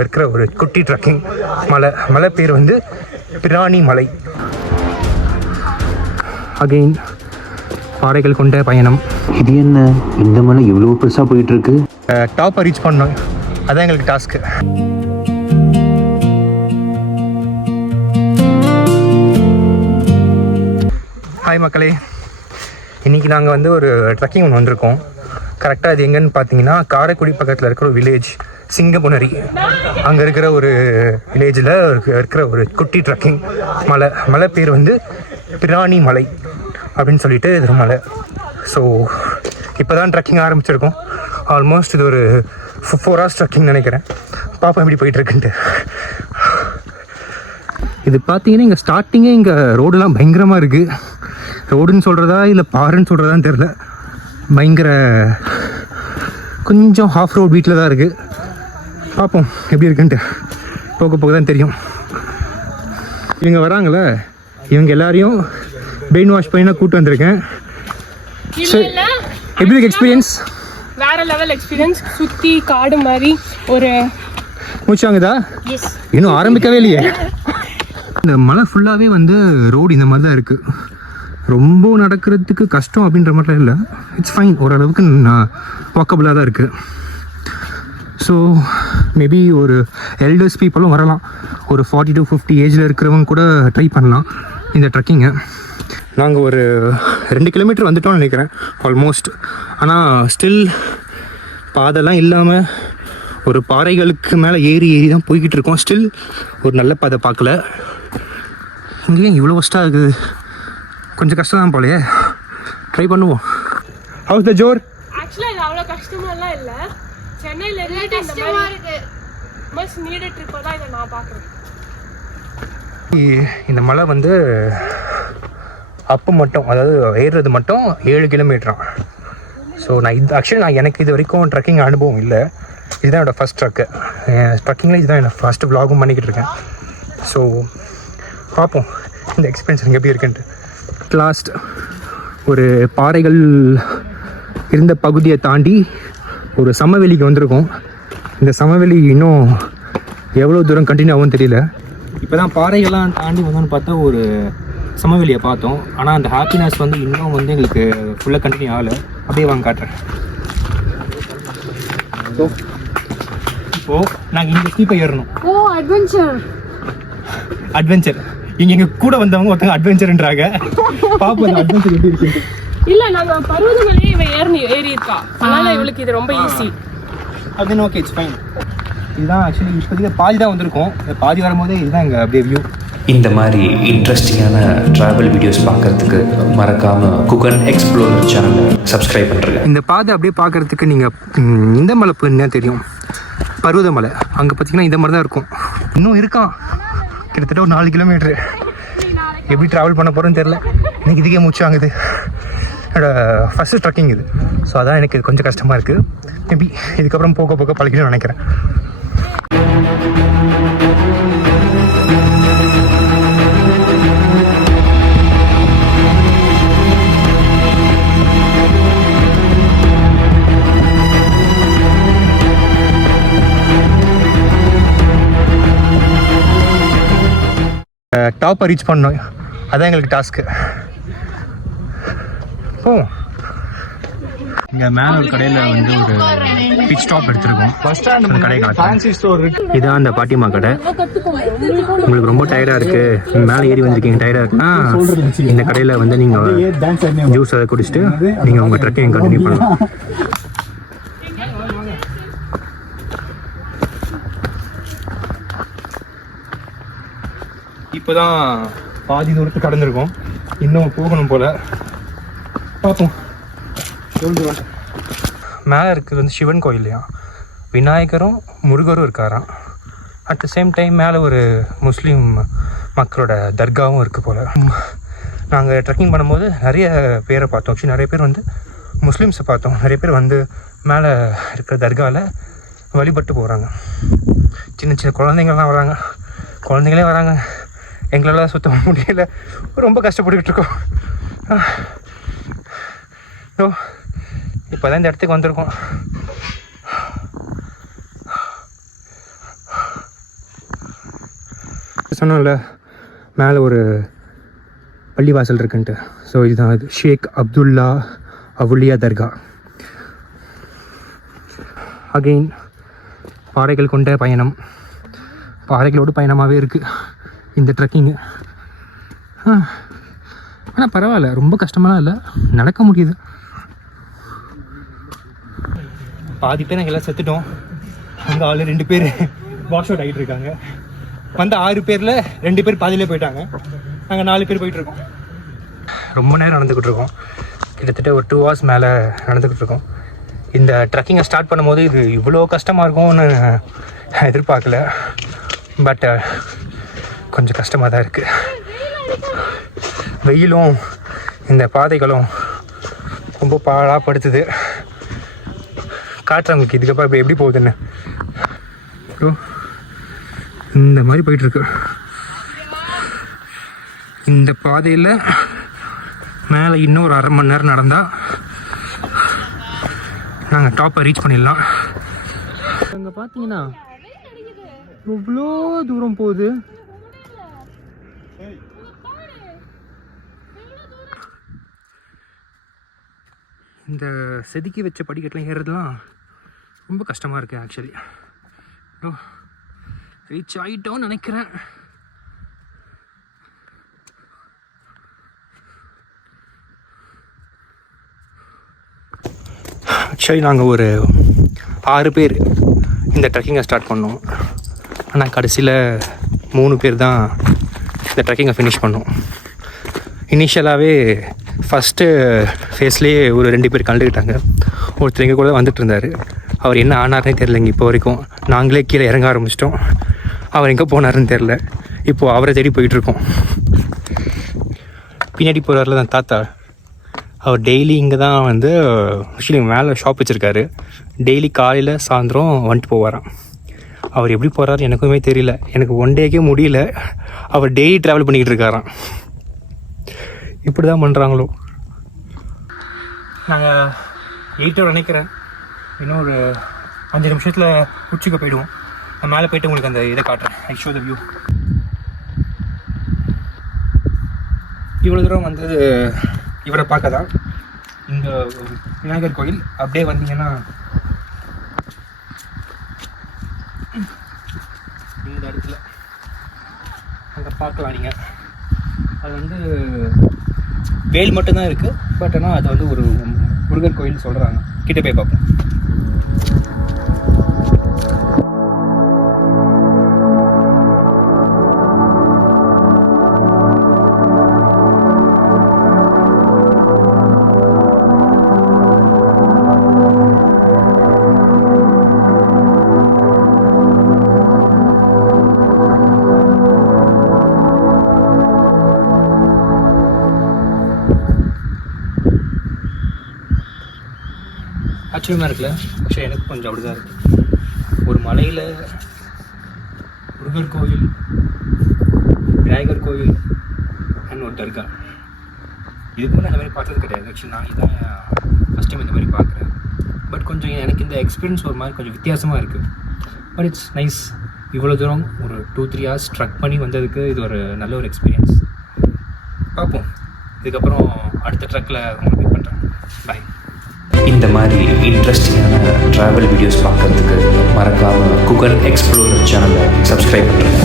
இருக்கிற ஒரு குட்டி ட்ரக்கிங் மலை பேர் வந்து பிராணி மலை. அகெயின் பாறைகள் கொண்ட பயணம். இது என்ன, இந்த மலை இவ்வளோ பெருசாக போயிட்டு இருக்கு? டாப்பை ரீச் பண்ணோம், அதான் எங்களுக்கு டாஸ்க்கு. ஹாய் மக்களே, இன்றைக்கி நாங்கள் வந்து ஒரு ட்ரக்கிங் ஒன்று வந்திருக்கோம். கரெக்டாக அது எங்கன்னு பார்த்தீங்கன்னா காரைக்குடி பக்கத்தில் இருக்கிற ஒரு வில்லேஜ் சிங்கமுனரி. அங்கே இருக்கிற ஒரு வில்லேஜில் இருக்கிற ஒரு குட்டி ட்ரக்கிங் மலை பேர் வந்து பிராணி மலை அப்படின்னு சொல்லிட்டு இது ஒரு மலை. ஸோ இப்போ தான் ட்ரக்கிங் ஆரம்பிச்சிருக்கோம். ஆல்மோஸ்ட் இது ஒரு 4 hours ட்ரக்கிங் நினைக்கிறேன். பாப்பா எப்படி போயிட்டுருக்குன்ட்டு. இது பார்த்தீங்கன்னா இங்கே ஸ்டார்டிங்கே இங்கே ரோடெலாம் பயங்கரமாக இருக்குது. ரோடுன்னு சொல்கிறதா இல்லை பாருன்னு சொல்கிறதான்னு தெரில. பயங்கர கொஞ்சம் ஹாஃப் ரோட் வீட்டில் தான் இருக்குது. பார்ப்போம் எப்படி இருக்குன்ட்டு, போக போக தான் தெரியும். இவங்க வராங்களே, இவங்க எல்லாரையும் பிரெயின் வாஷ் பண்ணி நான் கூப்பிட்டு வந்திருக்கேன். எப்படி இருக்கு எக்ஸ்பீரியன்ஸ்? வேற லெவல் எக்ஸ்பீரியன்ஸ். சுற்றி காடு மாதிரி ஒரு மூச்சாங்குதா? இன்னும் ஆரம்பிக்கவே இல்லையே. இந்த மலை ஃபுல்லாகவே வந்து ரோடு இந்த மாதிரி தான் இருக்குது. ரொம்ப நடக்கிறதுக்கு கஷ்டம் அப்படின்ற மாதிரிலாம் இல்லை. இட்ஸ் ஃபைன், ஓரளவுக்கு வாக்கபுளாக தான் இருக்குது. ஸோ மேபி ஒரு எல்டர்ஸ் பீப்புளும் வரலாம். ஒரு 40 to 50 ஏஜில் இருக்கிறவங்க கூட ட்ரை பண்ணலாம் இந்த ட்ரக்கிங்கை. நாங்கள் ஒரு 2 கிலோமீட்டர் வந்துட்டோம்னு நினைக்கிறேன் ஆல்மோஸ்ட். ஆனால் ஸ்டில் பாதைலாம் இல்லாமல் ஒரு பாறைகளுக்கு மேலே ஏறி தான் போய்கிட்டு இருக்கோம். ஸ்டில் ஒரு நல்ல பாதை பார்க்கல. இங்கேயும் இவ்வளோ கஷ்டம் இருக்குது, கொஞ்சம் கஷ்டம் தான் போலையே. ட்ரை பண்ணுவோம். ஹவுஸ் த ஜோர்? ஆக்சுவலாக இது அவ்வளோ கஷ்டமெல்லாம் இல்லை. சென்னையில் இருந்துட்டு கஷ்டமாக இருக்குது. மஸ்ட் நீடட் ட்ரிப்பாக தான் இதை நான் பார்க்குறேன். இந்த மலை வந்து அப்பு மட்டும், அதாவது ஏறுறது மட்டும் 7 கிலோமீட்டரான். ஸோ நான் எனக்கு இது வரைக்கும் ட்ரக்கிங் அனுபவம் இல்லை. இதுதான் என்னோடய ஃபஸ்ட் ட்ரக்கு. ட்ரக்கிங்கில் இதுதான் என்னோடய ஃபஸ்ட்டு வ்ளாகும் பண்ணிக்கிட்டு இருக்கேன். ஸோ பார்ப்போம் இந்த எக்ஸ்பீரியன்ஸ் எனக்கு எப்படி இருக்குன்ட்டு. லாஸ்ட் ஒரு பாறைகள் இருந்த பகுதியை தாண்டி ஒரு சமவெளிக்கு வந்திருக்கோம். இந்த சமவெளி இன்னும் எவ்வளோ தூரம் கண்டினியூ ஆகும்னு தெரியல. இப்போ தான் பாறைகள்லாம் தாண்டி வந்தோன்னு பார்த்தா ஒரு சமவெளியை பார்த்தோம். ஆனால் அந்த ஹாப்பினஸ் வந்து இன்னும் வந்து எங்களுக்கு ஃபுல்லாக கண்டினியூ ஆகலை. அப்படியே வாங்க காட்டுறேன். இப்போது நாங்கள் இந்த ஸ்டீப்பை ஏறணும். அட்வென்ச்சர் இங்கே எங்கள் கூட வந்தவங்க ஒருத்தங்க அட்வென்ச்சர்ன்றாங்க. பார்ப்போம் அட்வென்ச்சர் எப்படி இருக்கு. இல்லை, நாங்கள் பருவதமலையே இவன் ஏறி இருக்கா, அதனால் இவளுக்கு இது ரொம்ப ஈஸி. அப்படின்னு ஓகே, இட்ஸ் ஃபைன். இதுதான் ஆக்சுவலி இப்போதைக்கு பாதி தான் வந்திருக்கோம். பாதி வரும்போதே இதுதான் எங்கள் அப்படியே வியூ. இந்த மாதிரி இன்ட்ரெஸ்டிங்கான ட்ராவல் வீடியோஸ் பார்க்குறதுக்கு மறக்காமல் குகன் எக்ஸ்ப்ளோரர் சேனலை சப்ஸ்கிரைப் பண்ணுறேன். இந்த பாதை அப்படியே பார்க்குறதுக்கு நீங்கள் இந்த மலை போயிருந்தா தெரியும், பருவதமலை. அங்கே பார்த்தீங்கன்னா இந்த மாதிரி தான் இருக்கும். இன்னும் இருக்கான் கிட்டத்தட்ட ஒரு 4 கிலோமீட்ரு. எப்படி ட்ராவல் பண்ண போகிறோன்னு தெரில. எனக்கு இதுக்கே மூச்சாங்குது. என்னோடய ஃபஸ்ட்டு ட்ரக்கிங் இது. ஸோ அதான் எனக்கு இது கொஞ்சம் கஷ்டமாக இருக்குது. மேபி இதுக்கப்புறம் போக போக பழகிடும்னு நினைக்கிறேன். டாப்பை ரீச் பண்ணோம், அதான் எங்களுக்கு டாஸ்க்கு. ஓ, இங்கே மேலே ஒரு கடையில் வந்து ஒரு பிட் ஸ்டாப் எடுத்துருக்கோம். அந்த கடை இதான் அந்த பாட்டிமா கடை. உங்களுக்கு ரொம்ப டயர்டாக இருக்குது, மேலே ஏறி வந்திருக்கீங்க, டயர்டாக இருக்குன்னா இந்த கடையில் வந்து நீங்கள் ஜூஸ் அதை குடிச்சிட்டு நீங்கள் உங்கள் ட்ரக்கிங் கண்டினியூ பண்ணலாம். இப்போ தான் பாதி தூரத்துக்கு கடந்திருக்கோம். இன்னும் போகணும் போல். பார்ப்போம். மேலே இருக்கிறது வந்து சிவன் கோயில்லையா, விநாயகரும் முருகரும் இருக்காராம். அட் த சேம் டைம் மேலே ஒரு முஸ்லீம் மக்களோட தர்காவும் இருக்குது போல். நாங்கள் ட்ரெக்கிங் பண்ணும்போது நிறைய பேரை பார்த்தோம். ஆக்சுவலி நிறைய பேர் வந்து முஸ்லீம்ஸை பார்த்தோம். நிறைய பேர் வந்து மேலே இருக்கிற தர்காவில் வழிபட்டு போகிறாங்க. சின்ன சின்ன குழந்தைங்கள்லாம் வராங்க, குழந்தைங்களே வராங்க. எங்களால் சுத்த முடியல, ரொம்ப கஷ்டப்பட்டுக்கிட்டு இருக்கோம். ஸோ இப்போ தான் இந்த இடத்துக்கு வந்திருக்கோம். சொன்னோம்ல மேலே ஒரு பள்ளிவாசல் இருக்குன்ட்டு. ஸோ இதுதான் அது ஷேக் அப்துல்லா அவுலியா தர்கா. அகெயின் பாறைகள் கொண்ட பயணம், பாறைகளோடு பயணமாகவே இருக்குது இந்த ட்ரெக்கிங்கு. ஆனால் பரவாயில்ல, ரொம்ப கஷ்டமெல்லாம் இல்லை, நடக்க முடியுது. பாதி பேர் நாங்கள் எல்லாம் செத்துட்டோம். அங்கே ஆள் 2 பேர் வாஷ் அவுட் ஆகிட்டு இருக்காங்க. வந்த 6 பேரில் 2 பேர் பாதியிலே போயிட்டாங்க. நாங்கள் 4 பேர் போயிட்டுருக்கோம். ரொம்ப நேரம் நடந்துக்கிட்டு இருக்கோம். கிட்டத்தட்ட ஒரு 2 hours மேலே நடந்துக்கிட்டு இருக்கோம். இந்த ட்ரெக்கிங்கை ஸ்டார்ட் பண்ணும்போது இது இவ்வளோ கஷ்டமாக இருக்கும்னு எதிர்பார்க்கல. பட் கொஞ்சம் கஷ்டமாக தான் இருக்குது. வெயிலும் இந்த பாதைகளும் ரொம்ப பாழாப்படுத்துது. காட்டுறவங்களுக்கு இதுக்கப்புறம் இப்போ எப்படி போகுதுன்னு. இந்த மாதிரி போயிட்டுருக்கு. இந்த பாதையில் மேலே இன்னும் ஒரு 1/2 மணி நேரம் நடந்தால் நாங்கள் டாப்பை ரீச் பண்ணிடலாம். அங்கே பார்த்தீங்கன்னா எவ்வளோ தூரம் போகுது. இந்த செதுக்கி வச்ச படிக்கட்டெலாம் ஏறுறதுலாம் ரொம்ப கஷ்டமாக இருக்குது ஆக்சுவலி. ரீச் ஆகிட்டோன்னு நினைக்கிறேன். ஆக்சுவலி நாங்கள் ஒரு 6 பேர் இந்த ட்ரெக்கிங்கை ஸ்டார்ட் பண்ணோம். ஆனால் கடைசியில் 3 பேர் தான் இந்த ட்ரெக்கிங்கை ஃபினிஷ் பண்ணோம். இனிஷியலாகவே ஃபஸ்ட்டு ஃபேஸ்லேயே ஒரு 2 பேர் கலந்துக்கிட்டாங்க. ஒருத்தர் எங்கள் கூட வந்துட்டு இருந்தார். அவர் என்ன ஆனார்னே தெரிலங்க இப்போ வரைக்கும். நாங்களே கீழே இறங்க ஆரம்பிச்சிட்டோம். அவர் எங்கே போனாருன்னு தெரில. இப்போது அவரை தேடி போயிட்டுருக்கோம். பின்னாடி போகிறாரில் தான் தாத்தா. அவர் டெய்லி இங்கே தான் வந்து ஆக்சுவலி மேலே ஷாப் வச்சுருக்காரு. டெய்லி காலையில் சாயந்தரம் வந்துட்டு போவாராம். அவர் எப்படி போகிறாரு எனக்குமே தெரியல. எனக்கு 1 டேக்கே முடியல. அவர் டெய்லி ட்ராவல் பண்ணிக்கிட்டு இருக்காராம். இப்படி தான் பண்ணுறாங்களோ. நாங்கள் 8 நினைக்கிறேன். இன்னும் ஒரு 5 நிமிஷத்தில் உச்சிக்கு போயிடுவோம். நான் மேலே போய்ட்டு உங்களுக்கு அந்த இதை காட்டுறேன். I show the view. இவ்வளோ தூரம் வந்தது இவரை பார்க்க தான். இங்கே விநாயகர் கோயில் அப்படியே வந்தீங்கன்னா இந்த இடத்துல அங்கே பார்க்கலாம் நீங்கள். அது வந்து வேல் மட்டும்தான் இருக்குது. பட் ஆனால் அது வந்து ஒரு முருகர் கோயில் சொல்கிறாங்க. கிட்ட போய் பார்ப்போம். ஆச்சரியமாக இருக்குல்ல. ஆக்சுவலி எனக்கு கொஞ்சம் அப்படி தான் இருக்குது. ஒரு மலையில் முருகர் கோயில், விநாயகர் கோயில் அண்ட் ஒரு தர்கா. இதுக்கு முன்னே அந்த மாதிரி பார்த்தது கிடையாது. ஆக்சுவலி நான் இதான் ஃபஸ்ட் டைம் இந்த மாதிரி பார்க்குறேன். பட் கொஞ்சம் எனக்கு இந்த எக்ஸ்பீரியன்ஸ் ஒரு மாதிரி கொஞ்சம் வித்தியாசமாக இருக்குது. But it's nice. இவ்வளோ தூரம் ஒரு 2-3 hours ட்ரக் பண்ணி வந்ததுக்கு இது ஒரு நல்ல ஒரு எக்ஸ்பீரியன்ஸ். பார்ப்போம். இதுக்கப்புறம் அடுத்த ட்ரக்கில் உங்களுக்கு மீட் பண்ணுறேன். பாய். இந்த மாதிரி இன்ட்ரெஸ்டிங்கான ட்ராவல் வீடியோஸ் பார்க்குறதுக்கு மறக்காமல் குகன் எக்ஸ்ப்ளோரர் சேனலை சப்ஸ்கிரைப் பண்ணுறேன்.